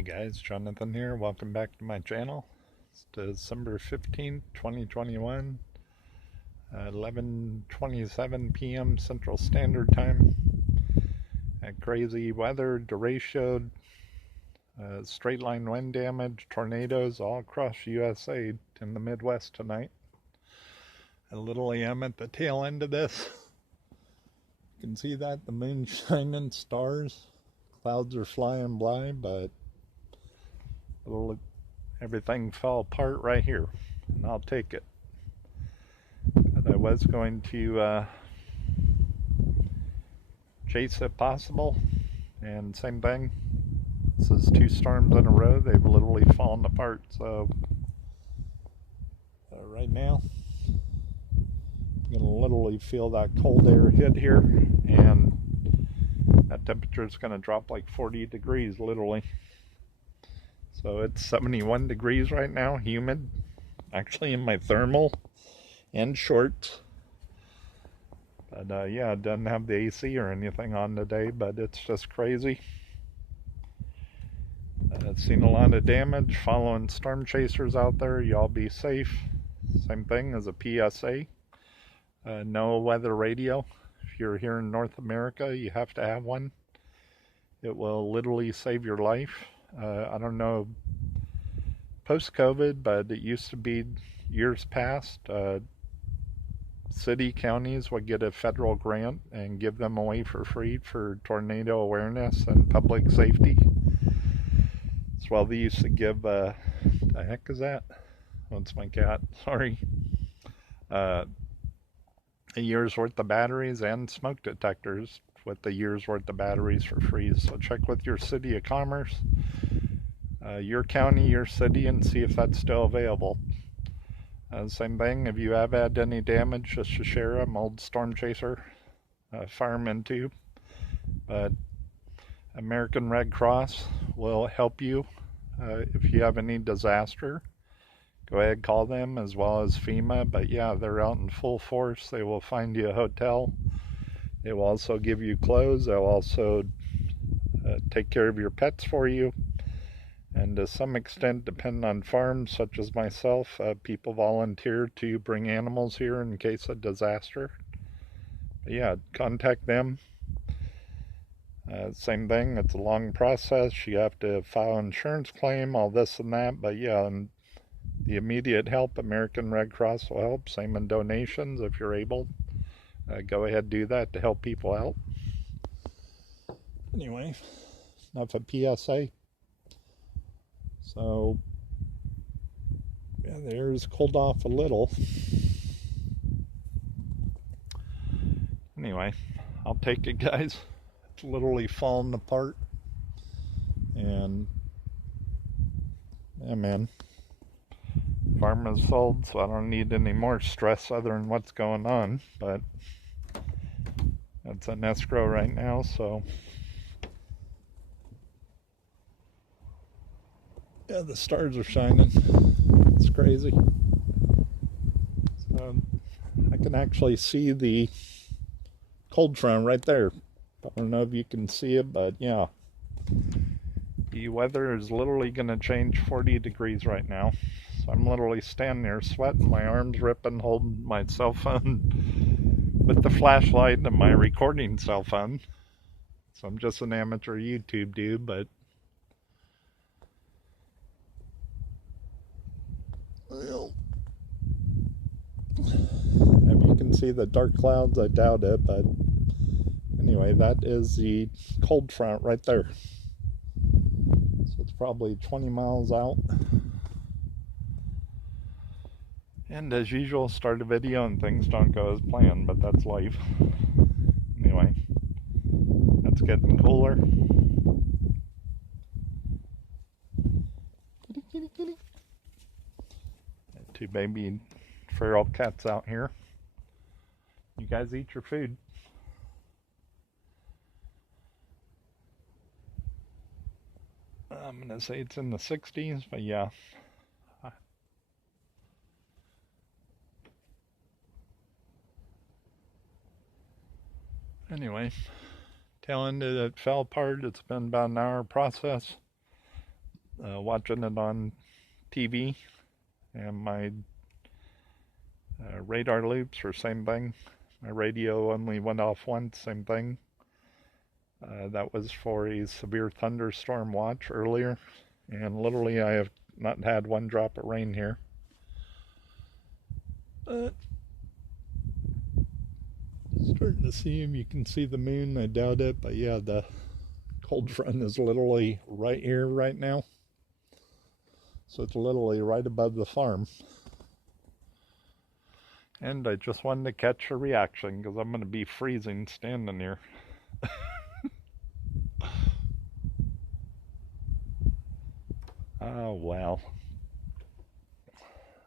Hey guys, Jonathan here. Welcome back to my channel. It's December 15th, 2021, 11:27 p.m. Central Standard Time. Crazy weather, derecho, straight line wind damage, tornadoes all across USA in the Midwest tonight. I literally am at the tail end of this. You can see that, the moon shining, stars, clouds are flying by, but everything fell apart right here, and I'll take it. But I was going to chase if possible, and same thing. This is two storms in a row. They've literally fallen apart. So right now, I'm gonna literally feel that cold air hit here, and that temperature is gonna drop like 40 degrees, literally. So it's 71 degrees right now, humid. Actually in my thermal and shorts. But yeah, it doesn't have the AC or anything on today, but it's just crazy. I've seen a lot of damage following storm chasers out there. Y'all be safe. Same thing as a PSA. No weather radio. If you're here in North America, you have to have one. It will literally save your life. I don't know post-COVID, but it used to be years past. City counties would get a federal grant and give them away for free for tornado awareness and public safety. As well, they used to give, the heck is that? Oh, it's my cat, sorry. A year's worth of batteries and smoke detectors with the year's worth of batteries for free. So check with your city of commerce, your county, your city, and see if that's still available. Same thing, if you have had any damage, just to share. I'm an old storm chaser, fireman too. But American Red Cross will help you if you have any disaster. Go ahead, call them, as well as FEMA. But yeah, they're out in full force. They will find you a hotel. They will also give you clothes. They'll also take care of your pets for you. And to some extent, depending on farms such as myself, people volunteer to bring animals here in case of disaster. But yeah, contact them. Same thing, it's a long process. You have to file an insurance claim, all this and that. But yeah, and the immediate help, American Red Cross will help. Same in donations if you're able. Go ahead, do that to help people out. Anyway, enough of PSA. So, yeah, the air's cooled off a little. Anyway, I'll take it, guys. It's literally falling apart. And, yeah, man. Farm is sold, so I don't need any more stress other than what's going on. But that's an escrow right now, so. Yeah, the stars are shining. It's crazy. So I can actually see the cold front right there. I don't know if you can see it, but yeah. The weather is literally going to change 40 degrees right now. So I'm literally standing there sweating, my arms ripping, holding my cell phone with the flashlight and my recording cell phone. So I'm just an amateur YouTube dude, but well, if you can see the dark clouds, I doubt it, but anyway, that is the cold front right there. So it's probably 20 miles out. And as usual, start a video and things don't go as planned, but that's life. Anyway, it's getting cooler. Kitty, kitty, kitty. Two baby feral cats out here. You guys eat your food. I'm gonna say it's in the 60s, but yeah. Anyway, tail end of it fell apart. It's been about an hour process. watching it on TV, and my radar loops are same thing. My radio only went off once, same thing. That was for a severe thunderstorm watch earlier, and literally I have not had one drop of rain here. But starting to see if you can see the moon. I doubt it, but yeah, the cold front is literally right here right now. So it's literally right above the farm. And I just wanted to catch a reaction because I'm going to be freezing standing here. Oh, well.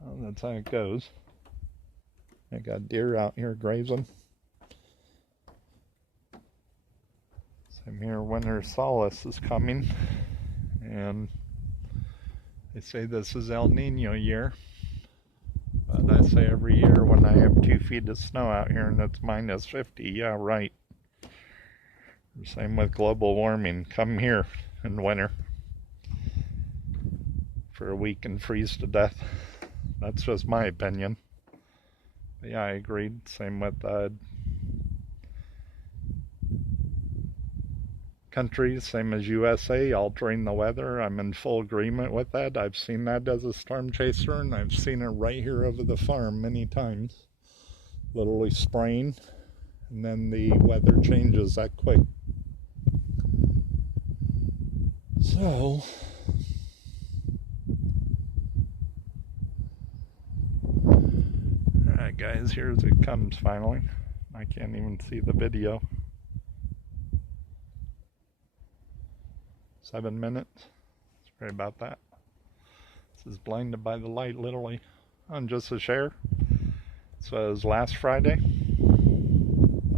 Well, that's how it goes. I got deer out here grazing. Same here, winter solace is coming. And they say this is El Nino year. But I say every year when I have 2 feet of snow out here and it's minus 50, yeah, right. Same with global warming. Come here in winter for a week and freeze to death. That's just my opinion. But yeah, I agreed. Same with countries, same as USA, altering the weather. I'm in full agreement with that. I've seen that as a storm chaser, and I've seen it right here over the farm many times. Literally spraying, and then the weather changes that quick. So, alright guys, here's it comes finally. I can't even see the video. 7 minutes. Sorry about that. This is blinded by the light, literally. On just a share. So it was last Friday.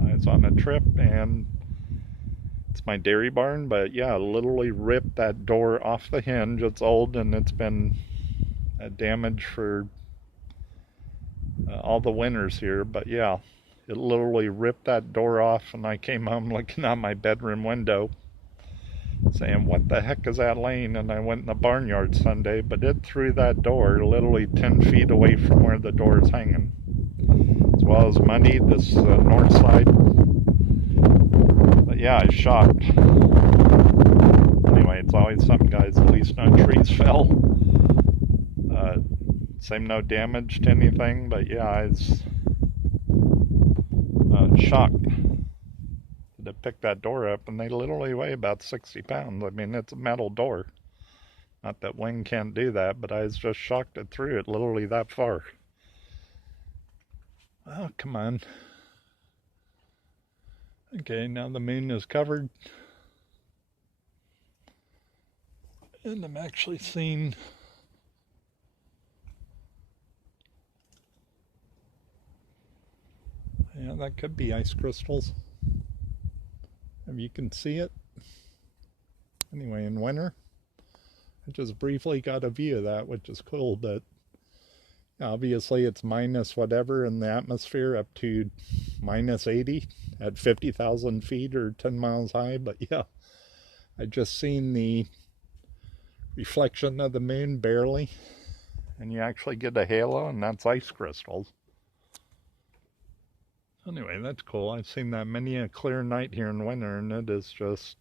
I was on a trip, and it's my dairy barn, but yeah, literally ripped that door off the hinge. It's old, and it's been damaged for all the winters here, but yeah, it literally ripped that door off, and I came home looking out my bedroom window saying, what the heck is that laying? And I went in the barnyard Sunday, but it threw that door literally 10 feet away from where the door is hanging. As well as muddy, this north side. But yeah, I was shocked. Anyway, it's always something, guys. At least no trees fell. Same, no damage to anything, but yeah, I was shocked to pick that door up, and they literally weigh about 60 pounds. I mean, it's a metal door. Not that wind can't do that, but I was just shocked it threw it literally that far. Oh, come on. Okay, now the moon is covered. And I'm actually seeing yeah, that could be ice crystals. If you can see it. Anyway, in winter, I just briefly got a view of that, which is cool, but obviously it's minus whatever in the atmosphere up to minus 80 at 50,000 feet or 10 miles high. But yeah, I just seen the reflection of the moon barely, and you actually get a halo, and that's ice crystals. Anyway, that's cool. I've seen that many a clear night here in winter, and it is just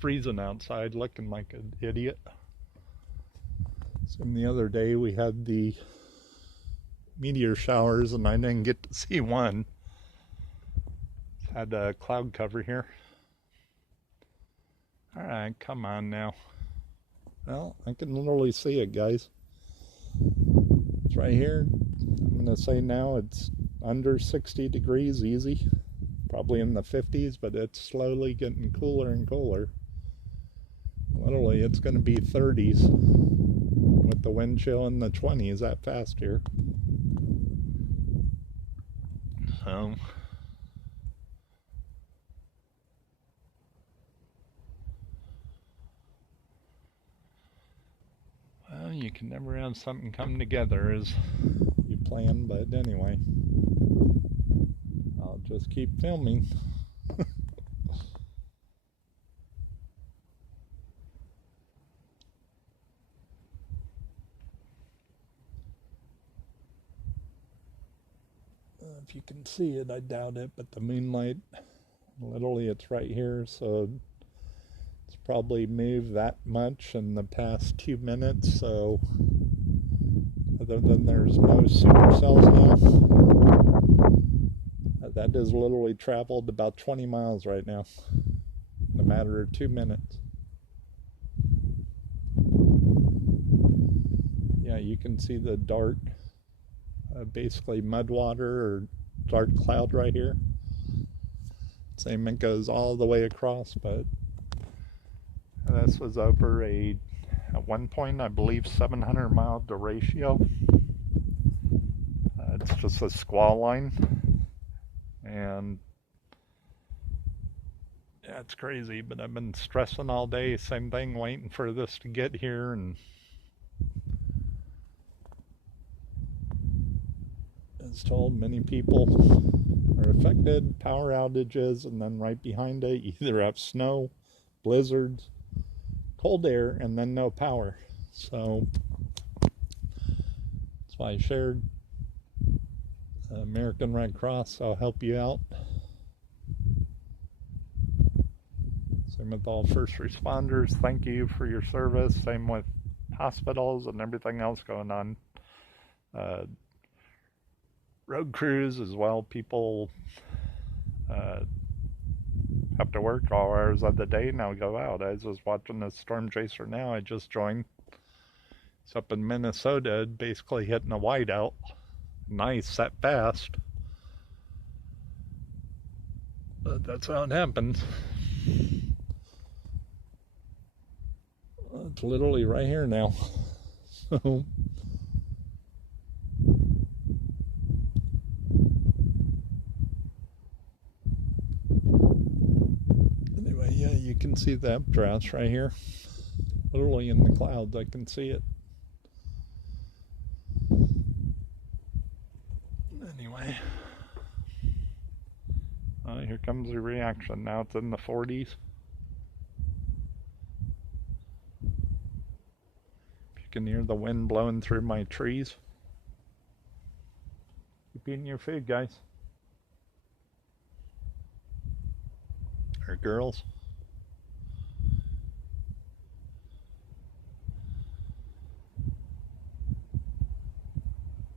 freezing outside, looking like an idiot. So the other day we had the meteor showers, and I didn't get to see one. Had a cloud cover here. Alright, come on now. Well, I can literally see it, guys. It's right here. I'm going to say now it's under 60 degrees easy. Probably in the 50s, but it's slowly getting cooler and cooler. Literally, it's going to be 30s with the wind chill in the 20s that fast here. So, well, you can never have something come together as you plan, but anyway, I'll just keep filming. if you can see it, I doubt it, but the moonlight, literally it's right here, so it's probably moved that much in the past 2 minutes, so other than there's no supercells now, that has literally traveled about 20 miles right now in a matter of 2 minutes. Yeah, you can see the dark, basically mud water or dark cloud right here. Same, it goes all the way across, but this was over at one point, I believe, 700-mile derecho. It's just a squall line, and yeah, it's crazy, but I've been stressing all day, same thing, waiting for this to get here, and as told, many people are affected, power outages, and then right behind it, you either have snow, blizzards, cold air, and then no power. So that's why I shared American Red Cross. I'll help you out. Same with all first responders. Thank you for your service. Same with hospitals and everything else going on. Road crews as well. People have to work all hours of the day now, go out. I was just watching this storm chaser now. I just joined. It's up in Minnesota, basically hitting a whiteout. Nice, set fast. But that's how it happens. It's literally right here now. So anyway, yeah, you can see the updrafts right here. Literally in the clouds, I can see it. Anyway, here comes the reaction. Now it's in the 40s. You can hear the wind blowing through my trees. Keep eating your food, guys. Or girls.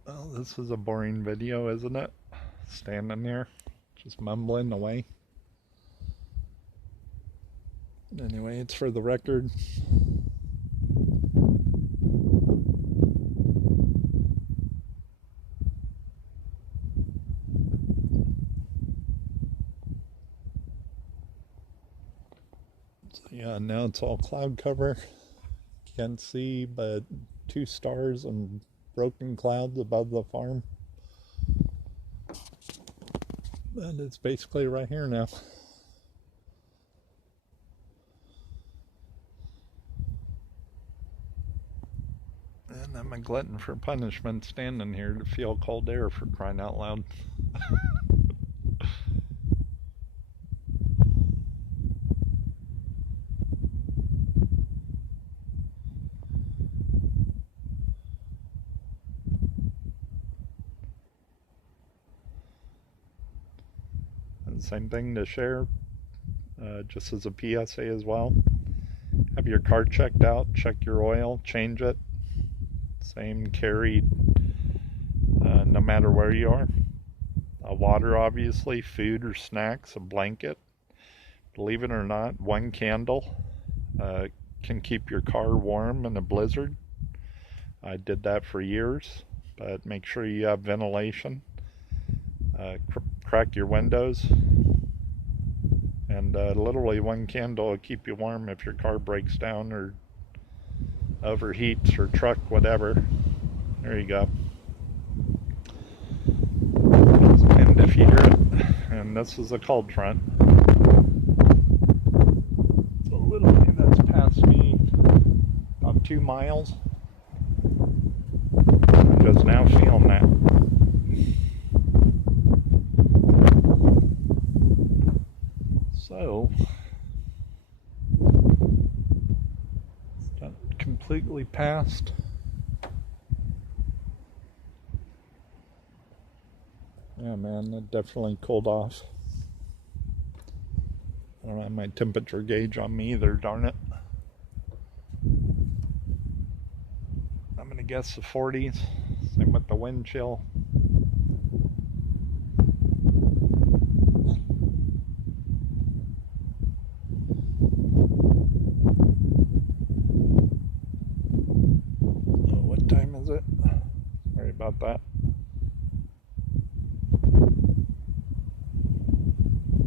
Well, this is a boring video, isn't it? Standing there, just mumbling away. Anyway, it's for the record. So yeah, now it's all cloud cover. Can't see but 2 stars and broken clouds above the farm. And it's basically right here now. And I'm a glutton for punishment standing here to feel cold air, for crying out loud. And same thing to share, just as a PSA as well. Have your car checked out, check your oil, change it. Same, carry no matter where you are. Water, obviously, food or snacks, a blanket. Believe it or not, 1 candle can keep your car warm in a blizzard. I did that for years, but make sure you have ventilation. Crack your windows, and literally 1 candle will keep you warm if your car breaks down or overheats, or truck, whatever. There you go. And if you hear it, and this is a cold front, so literally that's past me about 2 miles. I'm just now feeling that. So completely past. Yeah, man, it definitely cooled off. I don't have my temperature gauge on me either, darn it. I'm gonna guess the 40s. Same with the wind chill. Oh, what time is it? Sorry about that.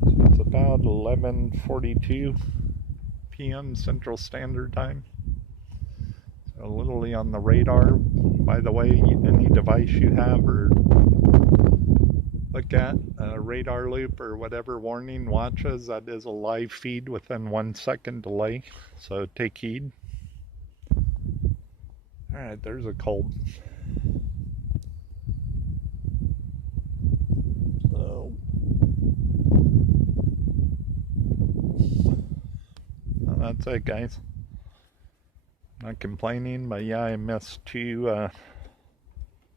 So it's about 11:42 p.m. Central Standard Time. So literally on the radar. By the way, any device you have or look at, a radar loop or whatever warning watches, that is a live feed within 1 second delay. So take heed. Alright, there's a cold. So, well, that's it, guys. Not complaining, but yeah, I missed two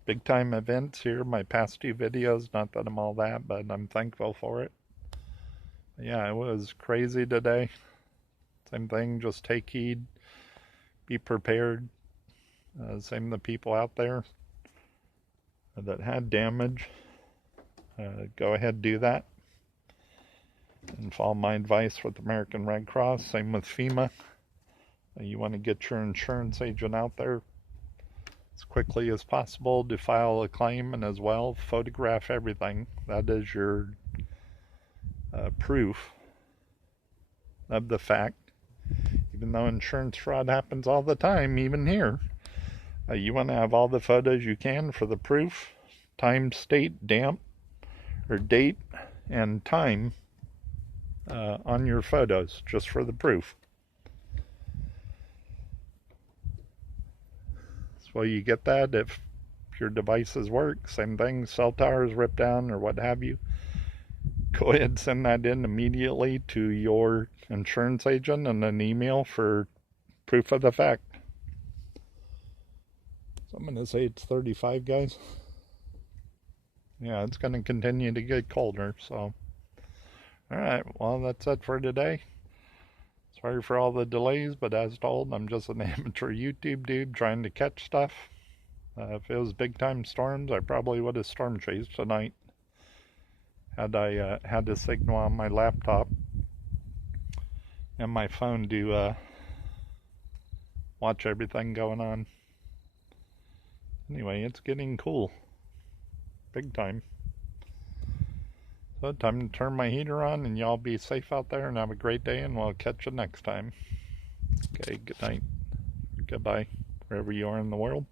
big time events here. My past two videos, not that I'm all that, but I'm thankful for it. Yeah, it was crazy today. Same thing, just take heed, be prepared. Same the people out there that had damage. Go ahead, do that. And follow my advice with American Red Cross. Same with FEMA. You want to get your insurance agent out there as quickly as possible to file a claim, and as well photograph everything. That is your proof of the fact. Even though insurance fraud happens all the time, even here, you want to have all the photos you can for the proof. Time, state, damp, or date and time on your photos, just for the proof. So you get that if your devices work. Same thing, cell towers ripped down or what have you. Go ahead and send that in immediately to your insurance agent and an email for proof of the fact. So I'm going to say it's 35, guys. Yeah, it's going to continue to get colder, so. Alright, well, that's it for today. Sorry for all the delays, but as told, I'm just an amateur YouTube dude trying to catch stuff. If it was big time storms, I probably would have storm chased tonight. Had I had the signal on my laptop and my phone to watch everything going on. Anyway, it's getting cool. Big time. So time to turn my heater on, and y'all be safe out there and have a great day, and we'll catch you next time. Okay, good night. Goodbye, wherever you are in the world.